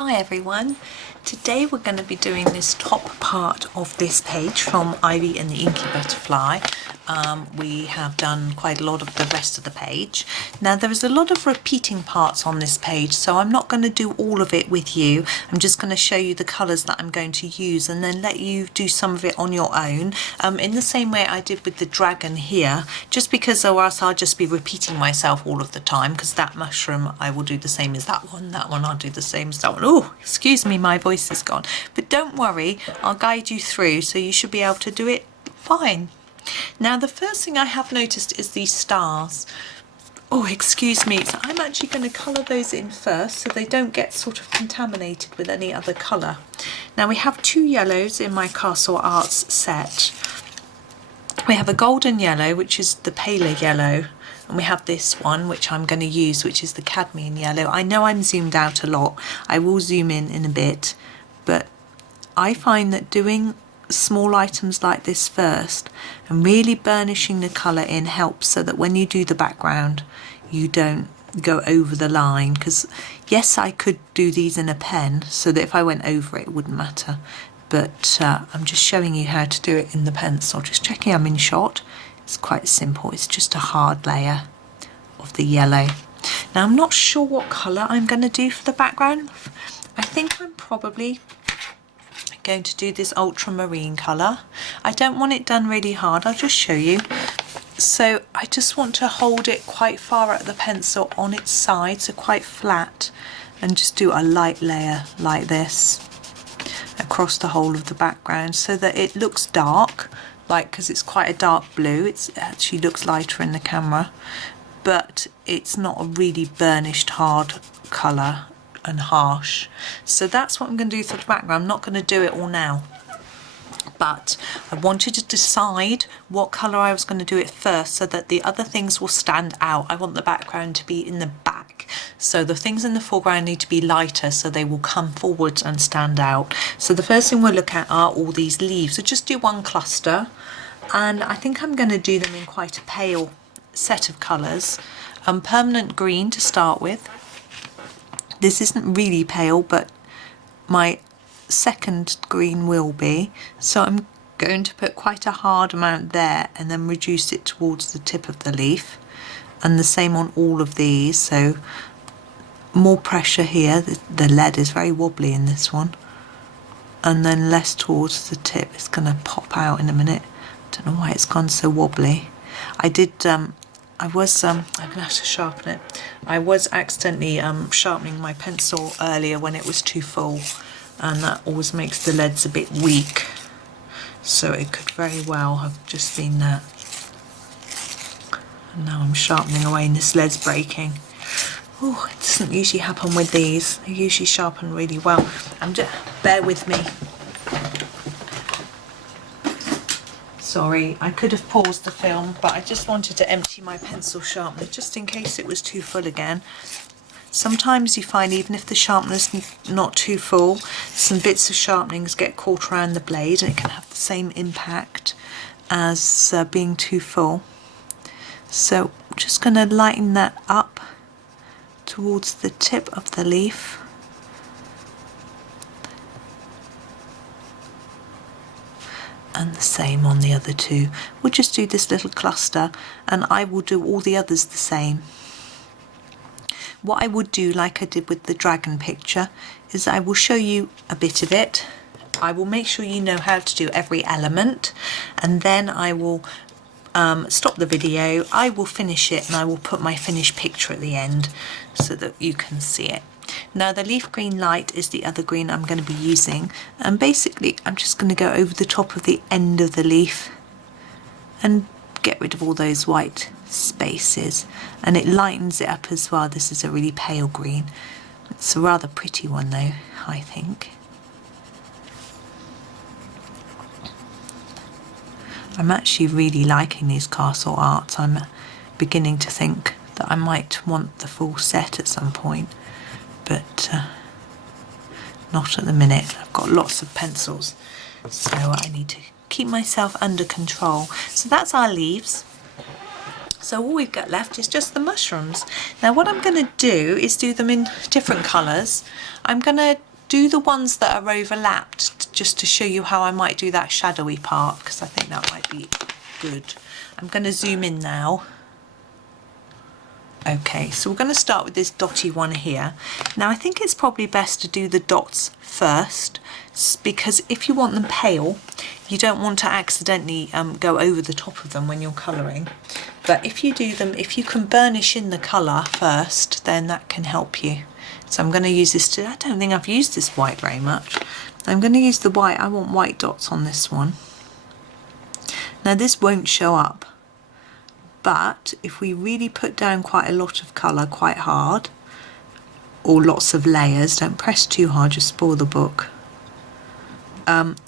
Hi everyone, today we're going to be doing this top part of this page from Ivy and the Inky Butterfly. We have done quite a lot of the rest of the page. Now there is a lot of repeating parts on this page, so I'm not going to do all of it with you. I'm just going to show you the colours that I'm going to use and then let you do some of it on your own, in the same way I did with the dragon here, just because or else I'll just be repeating myself all of the time, because that mushroom I will do the same as that one I'll do the same as that one. Oh, excuse me, my voice is gone. But don't worry, I'll guide you through, so you should be able to do it fine. Now the first thing I have noticed is these stars. Oh, excuse me, so I'm actually going to colour those in first so they don't get sort of contaminated with any other colour. Now we have two yellows in my Castle Arts set. We have a golden yellow, which is the paler yellow, and we have this one which I'm going to use, which is the cadmium yellow. I know I'm zoomed out a lot, I will zoom in a bit, but I find that doing small items like this first and really burnishing the colour in helps, so that when you do the background you don't go over the line, because yes, I could do these in a pen so that if I went over it wouldn't matter, but I'm just showing you how to do it in the pencil. Just checking I'm in shot. It's quite simple, it's just a hard layer of the yellow. Now I'm not sure what colour I'm going to do for the background. I think I'm probably going to do this ultramarine colour. I don't want it done really hard, I'll just show you. So I just want to hold it quite far at the pencil on its side, so quite flat, and just do a light layer like this across the whole of the background so that it looks dark, like, because it's quite a dark blue, it actually looks lighter in the camera, but it's not a really burnished hard colour and harsh. So that's what I'm going to do for the background. I'm not going to do it all now, but I wanted to decide what colour I was going to do it first so that the other things will stand out. I want the background to be in the back, so the things in the foreground need to be lighter so they will come forwards and stand out. So the first thing we'll look at are all these leaves. So just do one cluster, and I think I'm going to do them in quite a pale set of colours. Permanent green to start with. This isn't really pale, but my second green will be, so I'm going to put quite a hard amount there and then reduce it towards the tip of the leaf, and the same on all of these, so more pressure here. The lead is very wobbly in this one, and then less towards the tip. It's going to pop out in a minute. Don't know why it's gone so wobbly. I'm going to have to sharpen it. I was accidentally sharpening my pencil earlier when it was too full, and that always makes the leads a bit weak, so it could very well have just been that. And now I'm sharpening away and this lead's breaking. Oh, it doesn't usually happen with these. They usually sharpen really well. Bear with me. Sorry, I could have paused the film, but I just wanted to empty my pencil sharpener just in case it was too full again. Sometimes you find even if the sharpener's not too full, some bits of sharpenings get caught around the blade and it can have the same impact as being too full. So I'm just going to lighten that up towards the tip of the leaf. And the same on the other two. We'll just do this little cluster, and I will do all the others the same. What I would do, like I did with the dragon picture, is I will show you a bit of it. I will make sure you know how to do every element, and then I will stop the video, I will finish it, and I will put my finished picture at the end so that you can see it. Now the leaf green light is the other green I'm going to be using, and basically I'm just going to go over the top of the end of the leaf and get rid of all those white spaces, and it lightens it up as well. This is a really pale green. It's a rather pretty one though, I think. I'm actually really liking these Castle Arts. I'm beginning to think that I might want the full set at some point, but not at the minute. I've got lots of pencils, so I need to keep myself under control. So that's our leaves. So all we've got left is just the mushrooms. Now what I'm going to do is do them in different colours. I'm going to do the ones that are overlapped just to show you how I might do that shadowy part, because I think that might be good. I'm going to zoom in now. Okay, so we're going to start with this dotty one here. Now I think it's probably best to do the dots first, because if you want them pale, you don't want to accidentally go over the top of them when you're colouring. But if you do them, if you can burnish in the colour first, then that can help you. So I'm going to use this I don't think I've used this white very much. I'm going to use the white. I want white dots on this one. Now this won't show up, but if we really put down quite a lot of colour quite hard, or lots of layers, don't press too hard, just spoil the book,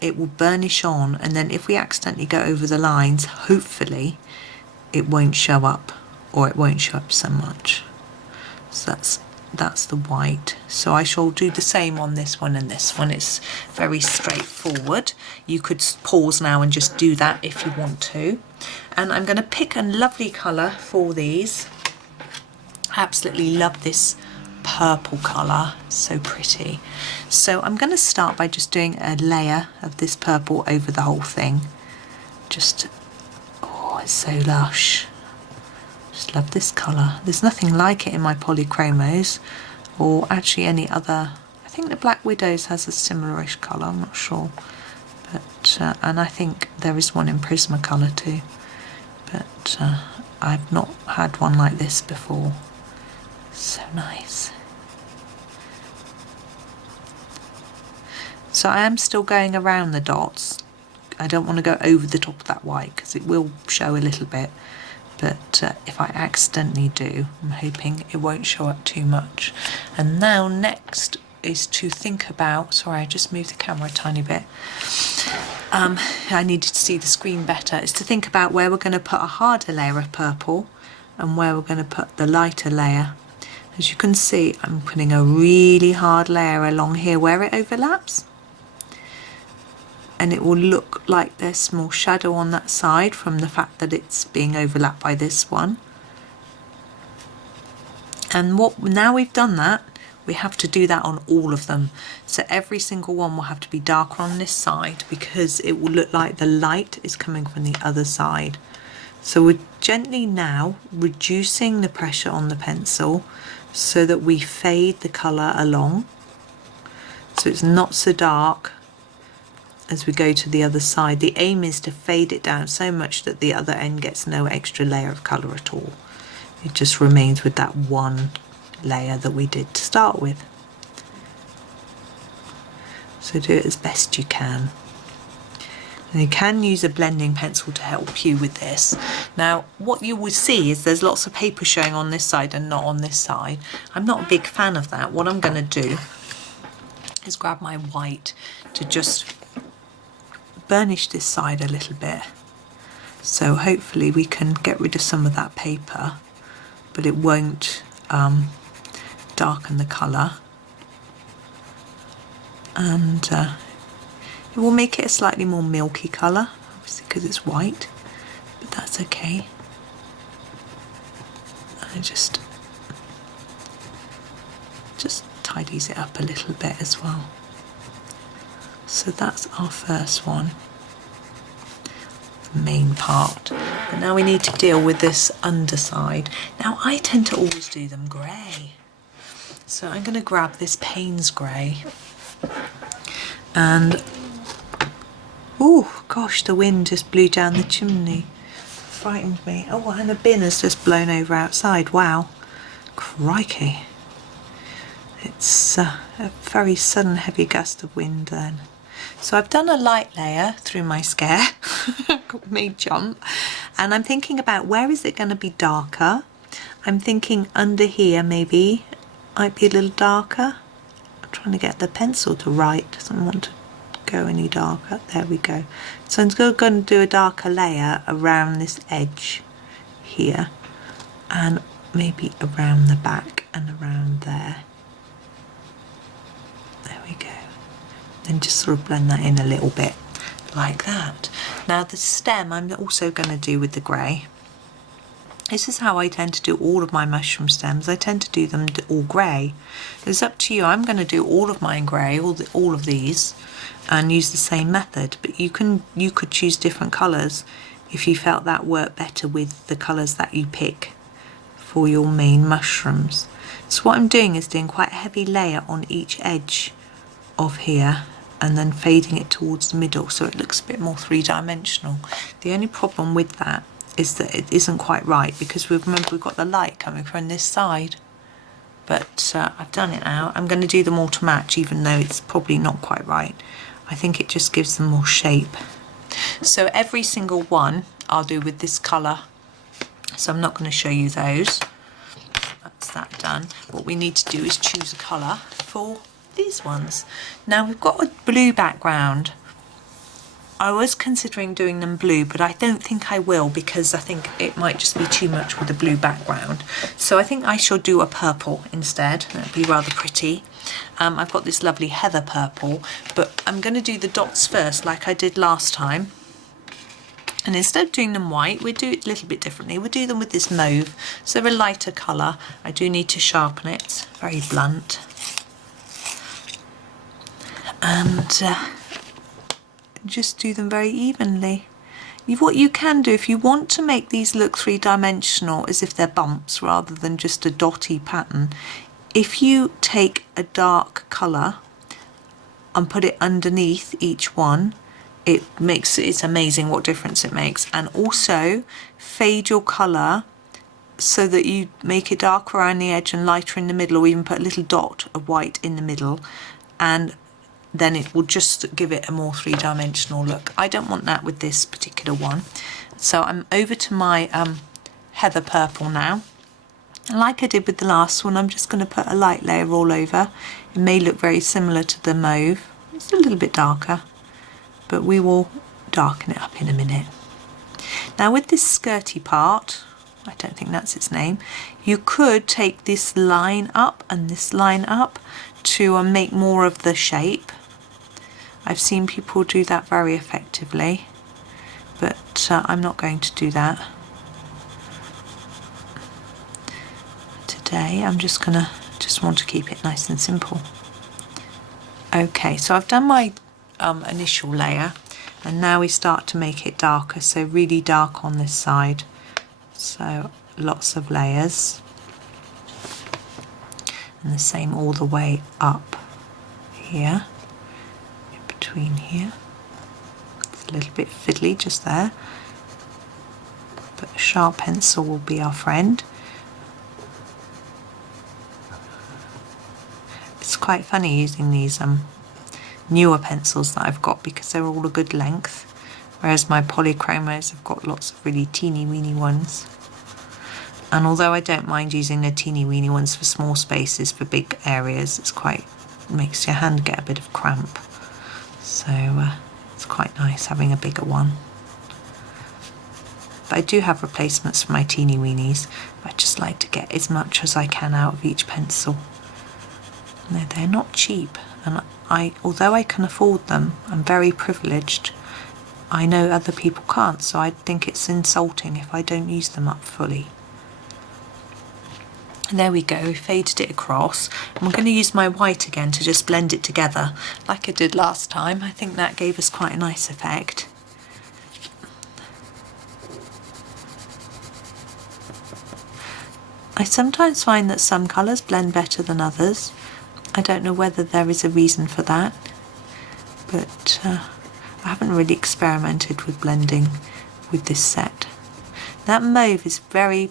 it will burnish on, and then if we accidentally go over the lines, hopefully it won't show up, or it won't show up so much. So that's the white. So I shall do the same on this one and this one. It's very straightforward. You could pause now and just do that if you want to. And I'm going to pick a lovely colour for these. Absolutely love this purple colour, so pretty. So I'm going to start by just doing a layer of this purple over the whole thing. Just, oh, it's so lush. Just love this colour. There's nothing like it in my polychromos, or actually any other. I think the Black Widows has a similarish colour, I'm not sure. But and I think there is one in Prismacolor too. But I've not had one like this before. So nice. So I am still going around the dots. I don't want to go over the top of that white because it will show a little bit. But if I accidentally do, I'm hoping it won't show up too much. And now next is to think about, sorry, I just moved the camera a tiny bit. I needed to see the screen better. Is to think about where we're going to put a harder layer of purple and where we're going to put the lighter layer. As you can see, I'm putting a really hard layer along here where it overlaps. And it will look like there's small shadow on that side from the fact that it's being overlapped by this one. And now we've done that, we have to do that on all of them. So every single one will have to be darker on this side because it will look like the light is coming from the other side. So we're gently now reducing the pressure on the pencil so that we fade the colour along. So it's not so dark as we go to the other side. The aim is to fade it down so much that the other end gets no extra layer of colour at all. It just remains with that one layer that we did to start with. So do it as best you can. And you can use a blending pencil to help you with this. Now what you will see is there's lots of paper showing on this side and not on this side. I'm not a big fan of that. What I'm going to do is grab my white to just burnish this side a little bit, so hopefully we can get rid of some of that paper, but it won't darken the colour, and it will make it a slightly more milky colour, obviously because it's white, but that's okay. And it just tidies it up a little bit as well. So that's our first one, the main part. But now we need to deal with this underside. Now I tend to always do them grey. So I'm going to grab this Paynes Gray. And, oh gosh, the wind just blew down the chimney. Frightened me. Oh, and a bin has just blown over outside. Wow. Crikey. It's a very sudden heavy gust of wind then. So I've done a light layer through my scare, got me jump, and I'm thinking about where is it going to be darker. I'm thinking under here maybe might be a little darker. I'm trying to get the pencil to write, doesn't want to go any darker. There we go. So I'm still going to do a darker layer around this edge here, and maybe around the back and around there. There we go. And just sort of blend that in a little bit like that. Now the stem I'm also going to do with the grey, This is how I tend to do all of my mushroom stems. I tend to do them all grey. It's up to you. I'm going to do all of mine grey, all of these, and use the same method. But you could choose different colours if you felt that worked better with the colours that you pick for your main mushrooms. So what I'm doing is doing quite a heavy layer on each edge of here, and then fading it towards the middle so it looks a bit more three-dimensional. The only problem with that is that it isn't quite right, because remember we've got the light coming from this side. But I've done it now. I'm going to do them all to match, even though it's probably not quite right. I think it just gives them more shape. So every single one I'll do with this colour. So I'm not going to show you those. That's that done. What we need to do is choose a colour for these ones. Now we've got a blue background. I was considering doing them blue, but I don't think I will, because I think it might just be too much with the blue background. So I think I shall do a purple instead. That'd be rather pretty. I've got this lovely heather purple, but I'm going to do the dots first like I did last time. And instead of doing them white, we'll do it a little bit differently. We'll do them with this mauve, so they're a lighter colour. I do need to sharpen it, very blunt. And just do them very evenly. What you can do, if you want to make these look three-dimensional, as if they're bumps rather than just a dotty pattern, if you take a dark colour and put it underneath each one, it's amazing what difference it makes. And also fade your colour so that you make it darker around the edge and lighter in the middle, or even put a little dot of white in the middle, and then it will just give it a more three-dimensional look. I don't want that with this particular one. So I'm over to my heather purple now. And like I did with the last one, I'm just going to put a light layer all over. It may look very similar to the mauve. It's a little bit darker, but we will darken it up in a minute. Now with this skirty part, I don't think that's its name, you could take this line up and this line up to make more of the shape. I've seen people do that very effectively, but I'm not going to do that today. I'm just want to keep it nice and simple. Okay, so I've done my initial layer, and now we start to make it darker, so really dark on this side. So lots of layers, and the same all the way up here, in between here. It's a little bit fiddly just there, but a sharp pencil will be our friend. It's quite funny using these newer pencils that I've got, because they're all a good length, whereas my polychromos have got lots of really teeny weeny ones. And although I don't mind using the teeny weeny ones for small spaces, for big areas makes your hand get a bit of cramp. So it's quite nice having a bigger one. But I do have replacements for my teeny weenies. I just like to get as much as I can out of each pencil. No, they're not cheap, and although I can afford them, I'm very privileged. I know other people can't, so I think it's insulting if I don't use them up fully. And there we go, we faded it across. And we're going to use my white again to just blend it together like I did last time. I think that gave us quite a nice effect. I sometimes find that some colours blend better than others. I don't know whether there is a reason for that, but I haven't really experimented with blending with this set. That mauve is very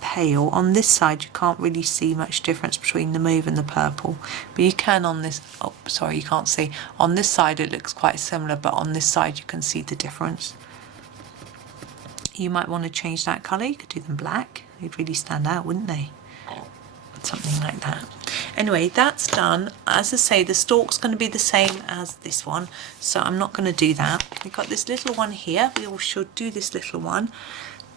pale. On this side you can't really see much difference between the mauve and the purple, but you can on this, oh sorry, you can't see. On this side it looks quite similar, but on this side you can see the difference. You might want to change that colour. You could do them black. They'd really stand out, wouldn't they? Something like that. Anyway, that's done. As I say, the stalk's going to be the same as this one, so I'm not going to do that. We've got this little one here. We all should do this little one.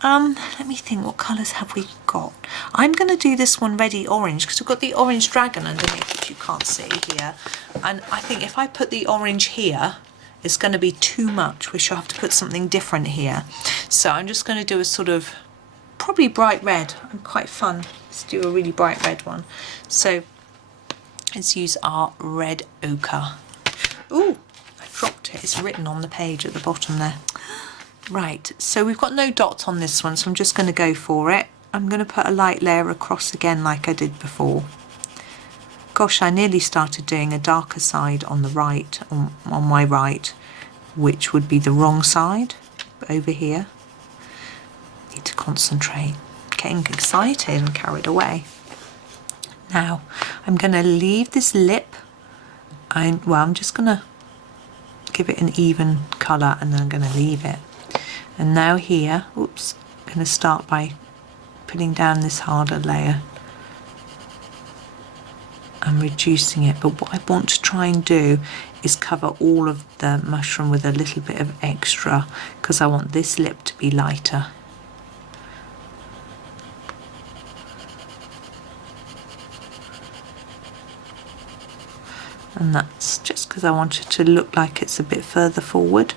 Let me think, what colours have we got? I'm going to do this one reddy orange, because we've got the orange dragon underneath, which you can't see here. And I think if I put the orange here, it's going to be too much. We shall have to put something different here. So I'm just going to do a sort of probably bright red. I'm quite fun. Let's do a really bright red one. So let's use our red ochre. Ooh, I dropped it. It's written on the page at the bottom there. Right, so we've got no dots on this one, so I'm just going to go for it. I'm going to put a light layer across again like I did before. Gosh, I nearly started doing a darker side on the right, on my right, which would be the wrong side, but over here. Need to concentrate. Getting excited and carried away. Now, I'm going to leave this lip, I'm just going to give it an even colour and then I'm going to leave it. And now here, oops, I'm going to start by putting down this harder layer and reducing it. But what I want to try and do is cover all of the mushroom with a little bit of extra because I want this lip to be lighter. And that's just because I want it to look like it's a bit further forward.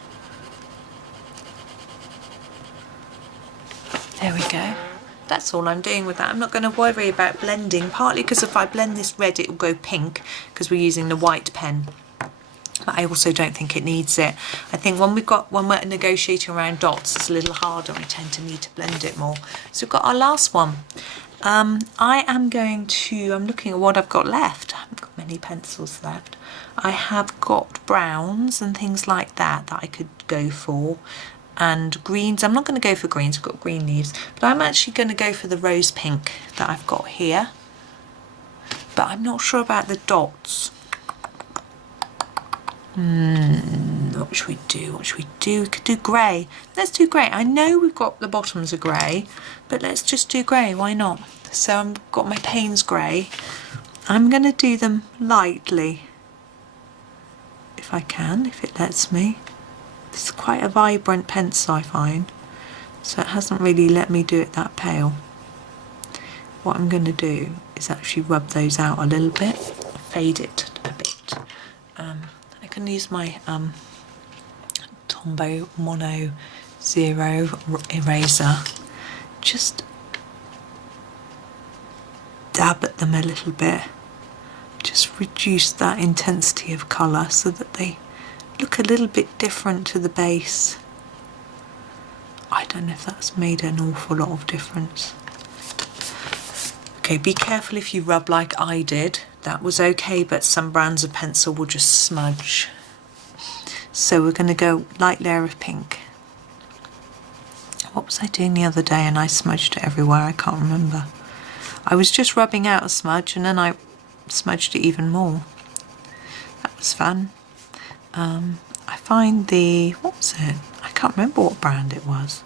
There we go. That's all I'm doing with that. I'm not going to worry about blending, partly because if I blend this red it will go pink because we're using the white pen. But I also don't think it needs it. I think when we're negotiating around dots it's a little harder. We tend to need to blend it more. So we've got our last one. I'm looking at what I've got left. I haven't got many pencils left. I have got browns and things like that I could go for. And greens, I'm not going to go for greens, I've got green leaves, but I'm actually going to go for the rose pink that I've got here. But I'm not sure about the dots. What should we do? What should we do? We could do grey. Let's do grey. I know we've got the bottoms are grey, but let's just do grey, why not? So I've got my Paynes Gray. I'm going to do them lightly, if I can, if it lets me. It's quite a vibrant pencil I find, so it hasn't really let me do it that pale. What I'm going to do is actually rub those out a little bit, fade it a bit. I can use my Tombow Mono Zero eraser, just dab at them a little bit, just reduce that intensity of colour so that they look a little bit different to the base. I don't know if that's made an awful lot of difference. Okay, be careful if you rub like I did. That was okay, but some brands of pencil will just smudge. So we're going to go light layer of pink. What was I doing the other day and I smudged it everywhere? I can't remember. I was just rubbing out a smudge and then I smudged it even more. That was fun. I find what was it? I can't remember what brand it was.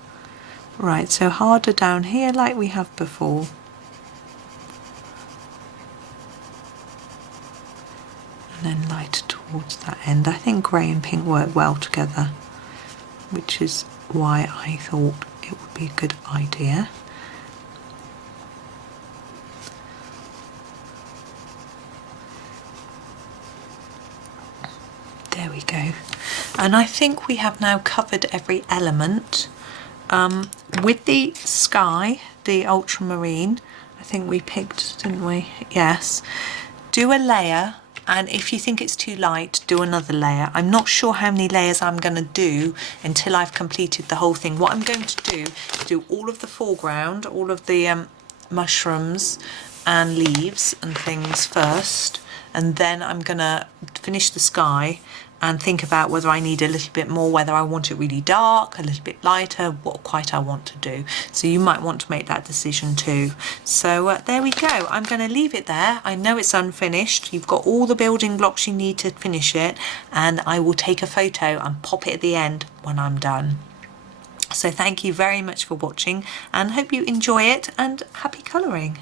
Right, so harder down here like we have before. And then lighter towards that end. I think grey and pink work well together, which is why I thought it would be a good idea. There we go. And I think we have now covered every element. With the sky, the ultramarine, I think we picked, didn't we? Yes. Do a layer, and if you think it's too light, do another layer. I'm not sure how many layers I'm going to do until I've completed the whole thing. What I'm going to do all of the foreground, all of the mushrooms and leaves and things first, and then I'm going to finish the sky and think about whether I need a little bit more, whether I want it really dark, a little bit lighter, what quite I want to do. So you might want to make that decision too. So there we go. I'm going to leave it there. I know it's unfinished. You've got all the building blocks you need to finish it, and I will take a photo and pop it at the end when I'm done. So thank you very much for watching and hope you enjoy it, and happy colouring.